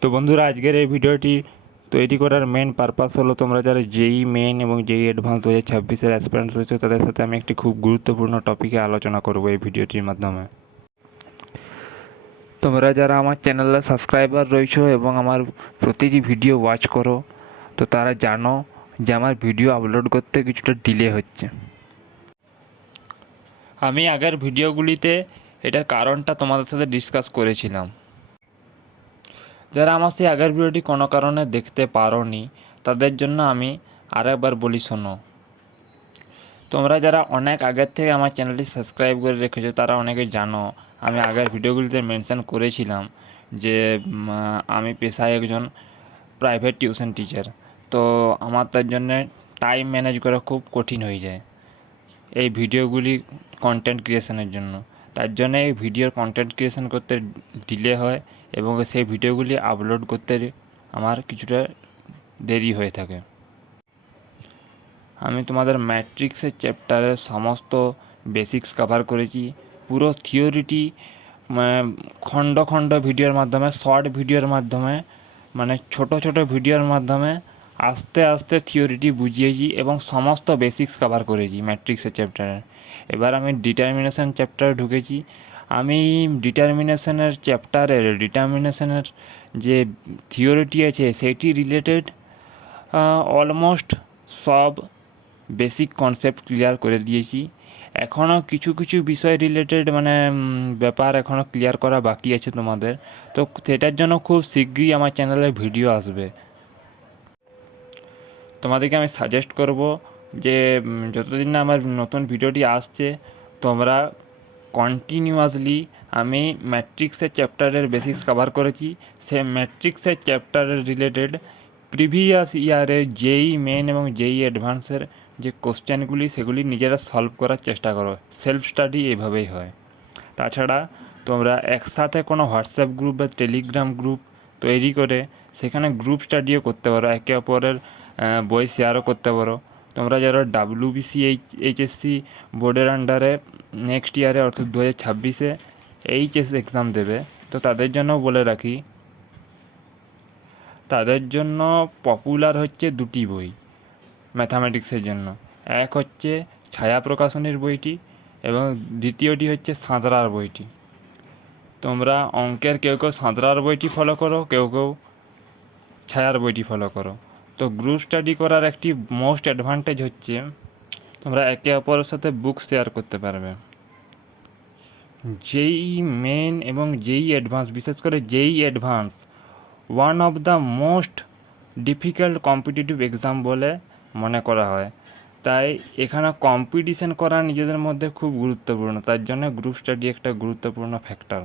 তো বন্ধুরা, আজকের এই ভিডিওটি তৈরি করার মেন পারপাস হলো, তোমরা যারা জেই মেন এবং জেই অ্যাডভান্স 2026-এর অ্যাসপিরেন্টস রয়েছে তাদের সাথে আমি একটি খুব গুরুত্বপূর্ণ টপিকে আলোচনা করব এই ভিডিওটির মাধ্যমে। তোমরা যারা আমার চ্যানেলে সাবস্ক্রাইবার রয়েছো এবং আমার প্রতিটি ভিডিও ওয়াচ করো, তো তারা জানো যে আমার ভিডিও আপলোড করতে কিছুটা ডিলে হচ্ছে। আমি আগের ভিডিওগুলিতে এটার কারণটা তোমাদের সাথে ডিসকাস করেছিলাম। যারা আমার সেই আগের ভিডিওটি কোনো কারণে দেখতে পারোনি তাদের জন্য আমি আরেকবার বলি, শোনো। তোমরা যারা অনেক আগের থেকে আমার চ্যানেলটি সাবস্ক্রাইব করে রেখেছো তারা অনেকে জানো আমি আগের ভিডিওগুলিতে মেনশন করেছিলাম যে আমি পেশায় একজন প্রাইভেট টিউশন টিচার। তো আমার তার জন্যে টাইম ম্যানেজ করা খুব কঠিন হয়ে যায় এই ভিডিওগুলি কন্টেন্ট ক্রিয়েশনের জন্য। তার জন্য এই ভিডিওর কন্টেন্ট ক্রিয়েশন করতে ডিলে হয় এবং সেই ভিডিওগুলি আপলোড করতে আমার কিছুটা দেরি হয়ে থাকে। আমি তোমাদের ম্যাট্রিক্সের চ্যাপ্টারের সমস্ত বেসিক্স কভার করেছি। পুরো থিওরিটি খণ্ড খণ্ড ভিডিওর মাধ্যমে, শর্ট ভিডিওর মাধ্যমে, মানে ছোট ছোট ভিডিওর মাধ্যমে আস্তে আস্তে থিওরিটি বুঝিয়েছি এবং সমস্ত বেসিক্স কভার করেছি ম্যাট্রিক্সের চ্যাপ্টারে। এবার আমি ডিটারমিনেশন চ্যাপ্টারে ঢুকেছি। আমি ডিটারমিনেশনের যে থিওরিটি আছে সেটি রিলেটেড অলমোস্ট সব বেসিক কনসেপ্ট ক্লিয়ার করে দিয়েছি। এখনও কিছু কিছু বিষয় রিলেটেড ব্যাপার এখনও ক্লিয়ার করা বাকি আছে তোমাদের। তো সেটার জন্য খুব শীঘ্রই আমার চ্যানেলে ভিডিও আসবে। তোমাদেরকে আমি সাজেস্ট করব যে যতদিন না আমার নতুন ভিডিওটি আসছে তোমরা কন্টিনিউয়াসলি, আমি ম্যাট্রিক্সের চ্যাপ্টারের বেসিক্স কভার করেছি, সে ম্যাট্রিক্সের চ্যাপ্টারের রিলেটেড প্রিভিয়াস ইয়ারে জেই মেন এবং জেই অ্যাডভান্সের যে কোশ্চেনগুলি সেগুলি নিজেরা সলভ করার চেষ্টা করো। সেলফ স্টাডি এভাবেই হয়। তাছাড়া তোমরা একসাথে কোনো হোয়াটসঅ্যাপ গ্রুপ বা টেলিগ্রাম গ্রুপ তৈরি করে সেখানে গ্রুপ স্টাডিও করতে পারো, একে অপরের বই শেয়ারও করতে পারো। তোমরা যারা ডাব্লিউবিসি এইচএসসি বোর্ডের আন্ডারে নেক্সট ইয়ারে অর্থাৎ 2026-এ এইচএস এক্সাম দেবে, তো তাদের জন্য বলে রাখি, তাদের জন্য পপুলার হচ্ছে দুটি বই ম্যাথামেটিক্সের জন্য। এক হচ্ছে ছায়া প্রকাশনীর বইটি এবং দ্বিতীয়টি হচ্ছে সাঁতরার বইটি। তোমরা অঙ্কের কেউ কেউ সাঁতরার বইটি ফলো করো, কেউ কেউ ছায়ার বইটি ফলো করো। তো গ্রুপ স্টাডি করার একটি মোস্ট অ্যাডভান্টেজ হচ্ছে তোমরা একে অপরের সাথে বুক শেয়ার করতে পারবে। জেই মেন এবং জেই অ্যাডভান্স, বিশেষ করে JEE advance one of the most difficult competitive exam বলে মনে করা হয়। তাই এখানে কম্পিটিশন করা নিজেদের মধ্যে খুব গুরুত্বপূর্ণ, তার জন্য গ্রুপ স্টাডি একটা গুরুত্বপূর্ণ ফ্যাক্টর।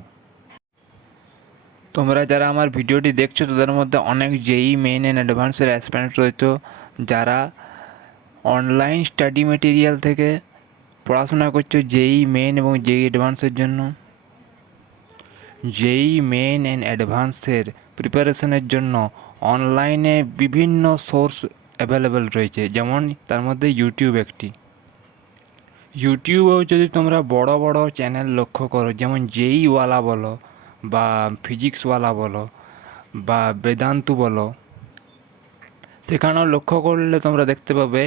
তোমরা যারা আমার ভিডিওটি দেখছো তাদের মধ্যে অনেক জেই মেন অ্যান্ড অ্যাডভান্সের অ্যাসপিরেন্ট রয়েছে যারা অনলাইন স্টাডি মেটেরিয়াল থেকে পড়াশোনা করছো জেই মেন এবং জেই অ্যাডভান্সের জন্য। জেই মেন অ্যান্ড অ্যাডভান্সের প্রিপারেশনের জন্য অনলাইনে বিভিন্ন সোর্স অ্যাভেলেবেল রয়েছে, যেমন তার মধ্যে ইউটিউব একটি। ইউটিউবেও যদি তোমরা বড় বড় চ্যানেল লক্ষ্য করো, যেমন জেইওয়ালা বলো বা ফিজিক্সওয়ালা বলো বা বেদান্তু বলো, সেখানেও লক্ষ্য করলে তোমরা দেখতে পাবে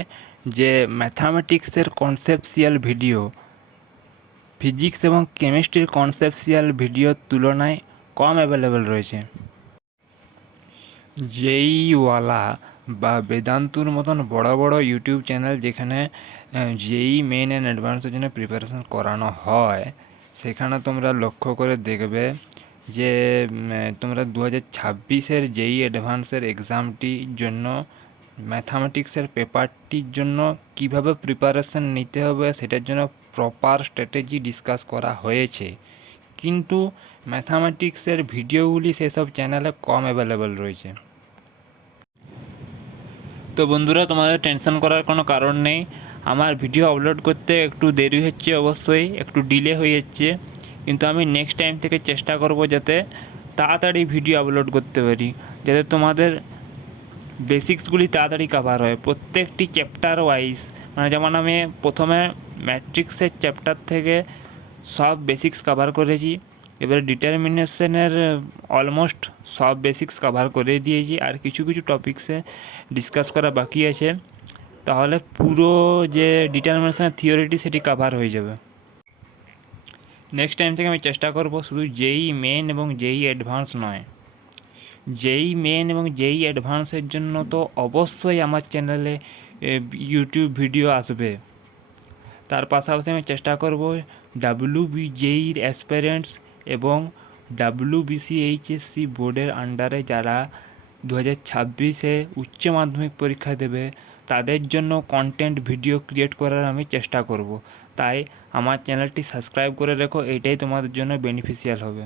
যে ম্যাথামেটিক্সের কনসেপশিয়াল ভিডিও ফিজিক্স এবং কেমিস্ট্রির কনসেপশিয়াল ভিডিওর তুলনায় কম অ্যাভেলেবেল রয়েছে। জেইওয়ালা বা বেদান্তুর মতন বড় বড় ইউটিউব চ্যানেল যেখানে জেই মেন অ্যান্ড অ্যাডভান্সের জন্য প্রিপারেশন করানো হয়, সেখানে তোমরা লক্ষ্য করে দেখবে যে তোমরা 2026-এর জেই অ্যাডভান্সের এক্সামটির জন্য ম্যাথামেটিক্সের পেপারটির জন্য কিভাবে প্রিপারেশন নিতে হবে সেটার জন্য প্রপার স্ট্র্যাটেজি ডিসকাস করা হয়েছে, কিন্তু ম্যাথামেটিক্সের ভিডিওগুলি সেসব চ্যানেলে কম অ্যাভেলেবেল রয়েছে। তো বন্ধুরা, তোমাদের টেনশন করার কোনো কারণ নেই। আমার ভিডিও আপলোড করতে একটু দেরি হচ্ছে, অবশ্যই একটু ডিলে হয়ে যাচ্ছে, কিন্তু আমি নেক্সট টাইম থেকে চেষ্টা করব যাতে তাড়াতাড়ি ভিডিও আপলোড করতে পারি, যাতে তোমাদের বেসিক্সগুলি তাড়াতাড়ি কভার হয় প্রত্যেকটি চ্যাপ্টার ওয়াইজ। যেমন আমি প্রথমে ম্যাট্রিক্সের চ্যাপ্টার থেকে সব বেসিক্স কভার করেছি, এবারে ডিটারমিনেশনের অলমোস্ট সব বেসিক্স কভার করে দিয়েছি, আর কিছু কিছু টপিক্সে ডিসকাস করা বাকি আছে, তাহলে পুরো যে ডিটারমিনেশনের থিওরিটি সেটি কভার হয়ে যাবে। নেক্সট টাইম থেকে আমি চেষ্টা করব শুধু জেই মেন এবং জেই অ্যাডভান্স নয়, জেই মেন এবং জেই অ্যাডভান্সের জন্য তো অবশ্যই আমার চ্যানেলে ইউটিউব ভিডিও আসবে। তার পাশাপাশি আমি চেষ্টা করব জেইর অ্যাসপিরেন্টস এবং WBCHSC বোর্ডের আন্ডারে যারা 2026-এ উচ্চ মাধ্যমিক পরীক্ষা দেবে তাদের জন্য কন্টেন্ট ভিডিও ক্রিয়েট করার আমি চেষ্টা করব। তাই আমার চ্যানেলটি সাবস্ক্রাইব করে রেখো, এটাই তোমাদের জন্য বেনিফিশিয়াল হবে।